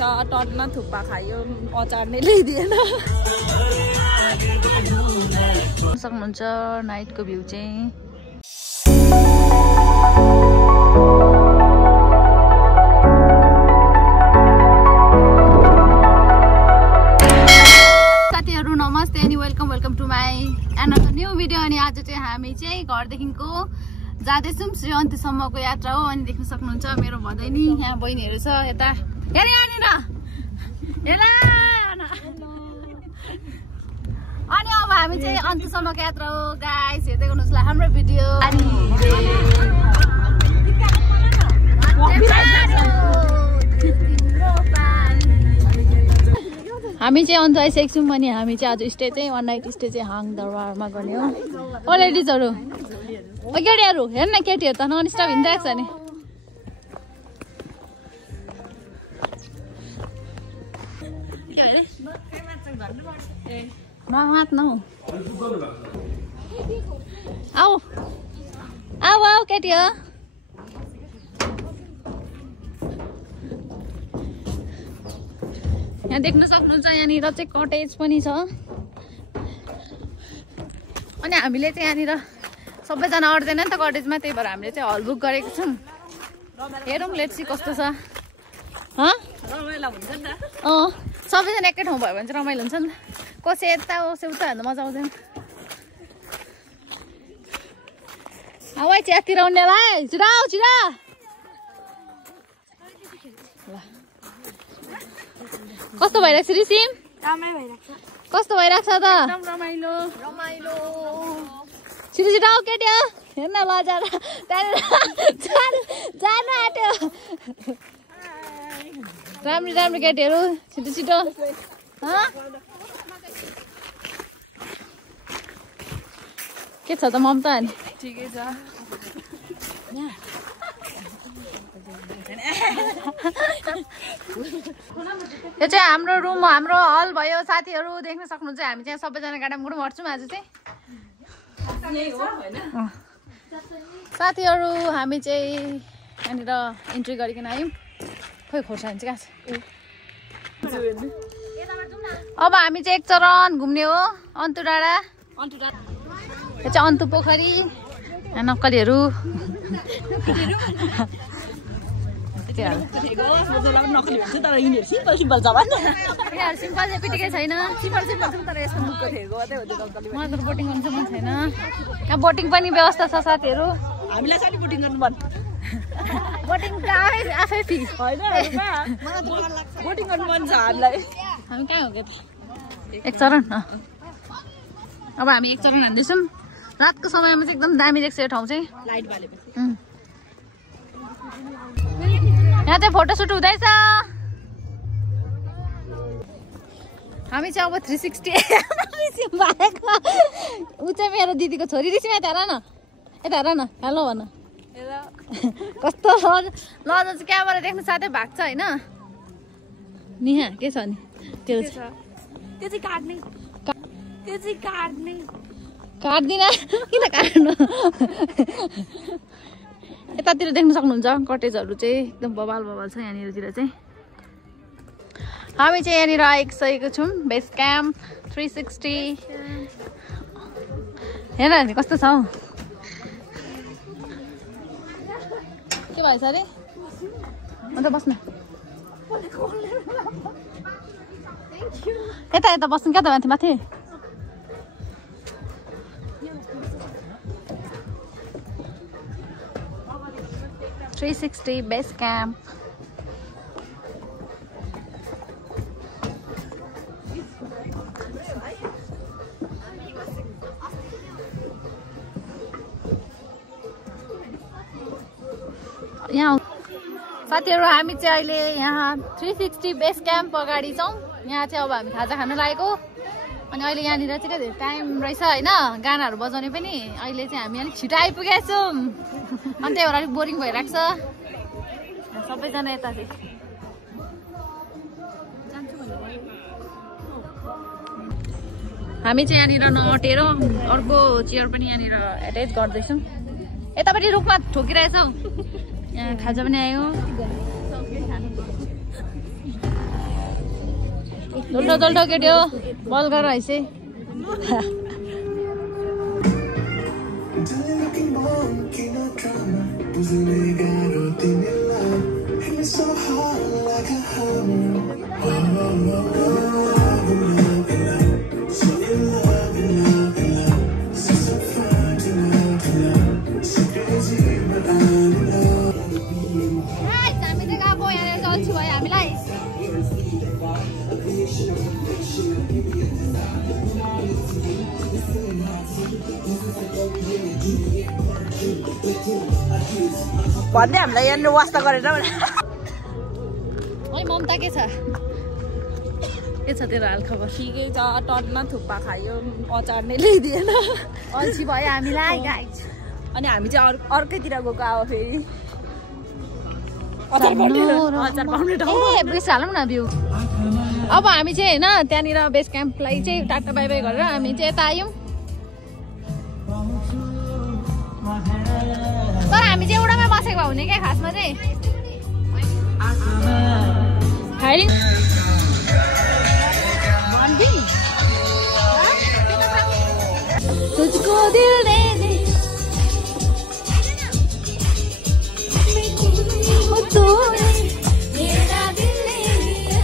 टन्न थुक्पा खायो अचार नै ल्याइदिएन सक्नुहुन्छ नाइटको भ्यू चाहिँ साथीहरु नमस्ते अनि welcome to my another new video. अनि आज चाहिँ हामी चाहिँ घरदेखिको जाँदैछौँ श्री अन्त्यसम्मको यात्रा हो। अनि देख्न सक्नुहुन्छ मेरो भदैनी यहाँ बहिनीहरू छ यता अनि अब हामी चाहिँ अन्त्यसम्मको यात्रा हो गाइस, हेर्दै गर्नुहोस् ल हाम्रो भिडियो। हामी चाहिँ अन्त आइसकेको छौँ। अनि हामी चाहिँ आज स्टे चाहिँ वान नाइट स्टे चाहिँ हाङ दरबारमा गर्ने हो। ओ लेडिजहरू ओ केटीहरू हेर्न न, केटीहरू त नन स्टप हिँडिरहेको छ नि। मात न आऊ आऊ आऊ केटी हो। यहाँ देख्न सक्नुहुन्छ यहाँनिर चाहिँ कटेज पनि छ। अनि हामीले चाहिँ यहाँनिर सबैजना अट्दैन नि त कटेजमा, त्यही भएर हामीले चाहिँ हल बुक गरेको छौँ। हेरौँ लेट्सी कस्तो छ। सबैजना एकै ठाउँ भयो भने चाहिँ रमाइलो हुन्छ नि त। कसै यता कसै उता भन्दा मजा आउँदैन। अब चियातिर उनीहरूलाई छिरा छिरा कस्तो भइरहेको छ रिसिम? कस्तो भइरहेको छ त? रमाइलो रमाइलो। छिटो छिटो आऊ केटी हो, हेर्न लजाएर जानु आँट्यो। राम्रो राम्रो केटीहरू छिटो छिटो। के छ त ममता? नि ठिकै छ। यो चाहिँ हाम्रो रुम, हाम्रो हल भयो साथीहरू। देख्न सक्नुहुन्छ हामी चाहिँ सबैजना गाडाम गुडुम हट्छौँ आज चाहिँ साथीहरू। हामी चाहिँ यहाँनिर इन्ट्री गरिकन आयौँ। खोइ खोर्सानी चाहिँ कहाँ छ? अब हामी चाहिँ एक चरण घुम्ने हो अन्तु डाँडा। यो चाहिँ अन्तु पोखरी। नक्कलीहरू सिम्पल चाहिँ पिटिकै छैन। मलाई बोटिङ गर्नु पनि छैन। यहाँ बोटिङ पनि व्यवस्था छ साथीहरू। हामीलाई चाहिँ बोटिङ गर्नु मन बोटिङ आफै फी होइन, बोटिङ गर्नु मन छ हामीलाई। हामी कहाँ हो क्या एक चरण? अब हामी एक चरण हान्दैछौँ। रातको समयमा चाहिँ एकदम दामी देख्छ यो ठाउँ चाहिँ लाइट बालेपछि। यहाँ चाहिँ फोटोसुट हुँदैछ। हामी चाहिँ अब 360 ऊ चाहिँ मेरो दिदीको छोरी रिसिम। यता हेर न, यता हेर न, हेलो भन। कस्तो लज चाहिँ क्यामेरा देख्नु साथै भाग्छ होइन। निहा के छ नि? त्यो चाहिँ काट्ने, त्यो चाहिँ काट्ने। काट्दिन किन काट्नु? यतातिर देख्न सक्नुहुन्छ कटेजहरू चाहिँ एकदम बबाल बबाल छ। यहाँनिरतिर चाहिँ हामी चाहिँ यहाँनिर आइसकेको छौँ बेस क्याम्प 360। हेर नि कस्तो छ हौ। के भएछ अरे? अन्त बस्नु यता यता बस्नु क्या त माथि माथि। $360 base camp. यहाँ साथीहरू हामी चाहिँ अहिले यहाँ 360 बेस क्याम्प अगाडि छौँ। यहाँ चाहिँ अब हामी खाजा खान लागेको। अनि अहिले यहाँनिर चाहिँ धेरै टाइम रहेछ होइन गानाहरू बजाउने पनि। अहिले चाहिँ हामी अलिक छिटो आइपुगेका छौँ। अनि त्यही भएर अलिक बोरिङ भइरहेको छ। सबैजना यता चाहिँ हामी चाहिँ यहाँनिर नअटेर अर्को चेयर पनि यहाँनिर एट्याच गर्दैछौँ। यतापट्टि रुखमा ठोकिरहेछौँ। यहाँ खाजा पनि आयो। दोल्टो केट्यो बल गरेर आइसे भन्ने हामीलाई यहाँ वास्ता गरेर ममता के छ तेरो हाल खबर ठिकै छ टनमा थुक्पा खायो अचार नै ल्याइदिएन अल्छी भयो हामीलाई गाइस अनि हामी चाहिँ अर्कैतिर गएको अब फेरि अचार पाउने ठाउँ बेस हालौँ न भ्यू अब हामी चाहिँ होइन त्यहाँनिर बेस क्याम्पलाई चाहिँ टाटा बाई बाई गरेर हामी चाहिँ यता आयौँ तर हामी चाहिँ एउटामै बसेको हुने क्या खासमा चाहिँ तुझको दिल दे दे मेरा दिल ले लिया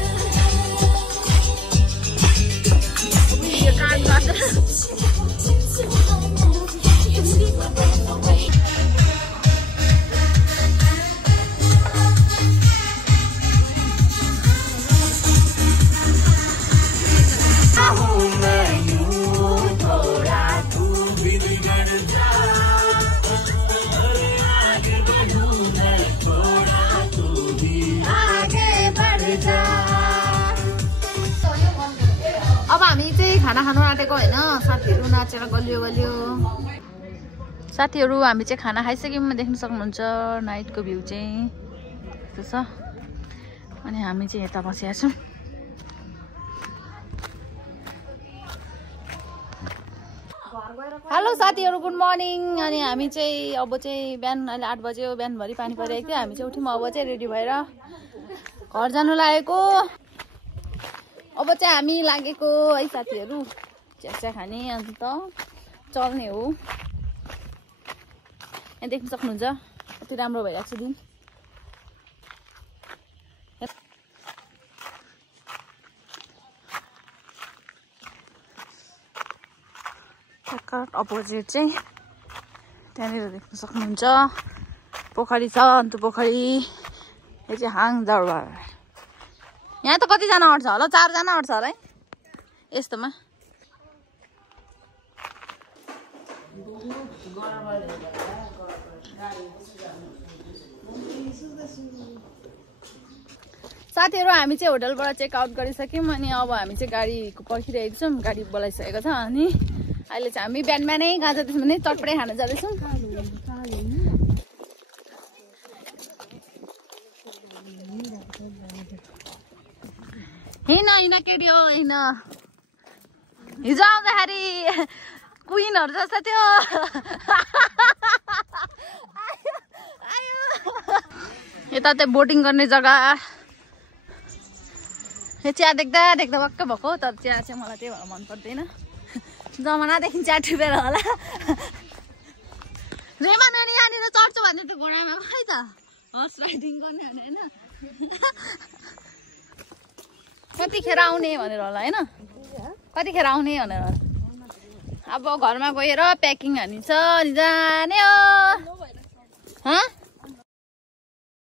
खाना खानु आँटेको होइन साथीहरू नाचेर गलियो साथीहरू हामी चाहिँ खाना खाइसक्यौँ देख्न सक्नुहुन्छ नाइटको भ्यू चाहिँ यस्तो छ अनि हामी चाहिँ यता बसेका छौँ हेलो साथीहरू गुड मर्निङ अनि हामी चाहिँ अब चाहिँ बिहान अहिले 8 बज्यो बिहानभरि पानी परिरहेको थियो हामी चाहिँ उठ्यौँ अब चाहिँ रेडी भएर घर जानु लागेको अब चाहिँ हामी लागेको है साथीहरू चिया खाने अन्त चल्ने हो यहाँ देख्न सक्नुहुन्छ कति राम्रो भइरहेको छ दिन अपोजिट चाहिँ त्यहाँनिर देख्न सक्नुहुन्छ पोखरी छ अन्त पोखरी यो चाहिँ हाङ दरबार यहाँ त कतिजना अट्छ होला 4 जना अट्छ होला है यस्तोमा साथीहरू हामी चाहिँ होटलबाट चेकआउट गरिसक्यौँ अनि अब हामी चाहिँ गाडीको पर्खिरहेको छौँ गाडी बोलाइसकेको छ अनि अहिले चाहिँ हामी बिहानै कहाँ जाँदैछौँ भने चटपटे खान जाँदैछौँ होइन केडियो होइन हिजो आउँदाखेरि क्विनहरू जस्तो थियो यता चाहिँ बोटिङ गर्ने जग्गा यो चिया देख्दा वाक्क भएको तर चिया चाहिँ मलाई त्यही भएर मन पर्दैन जमानादेखि चिया टिपेर होला रेमा नानी यहाँनिर चढ्छु भने त्यो घोडामा खै त हर्स राइडिङ गर्ने भने होइन कतिखेर आउने भनेर होला होइन कतिखेर आउने भनेर अब घरमा गएर प्याकिङ हानिन्छ अनि जाने हो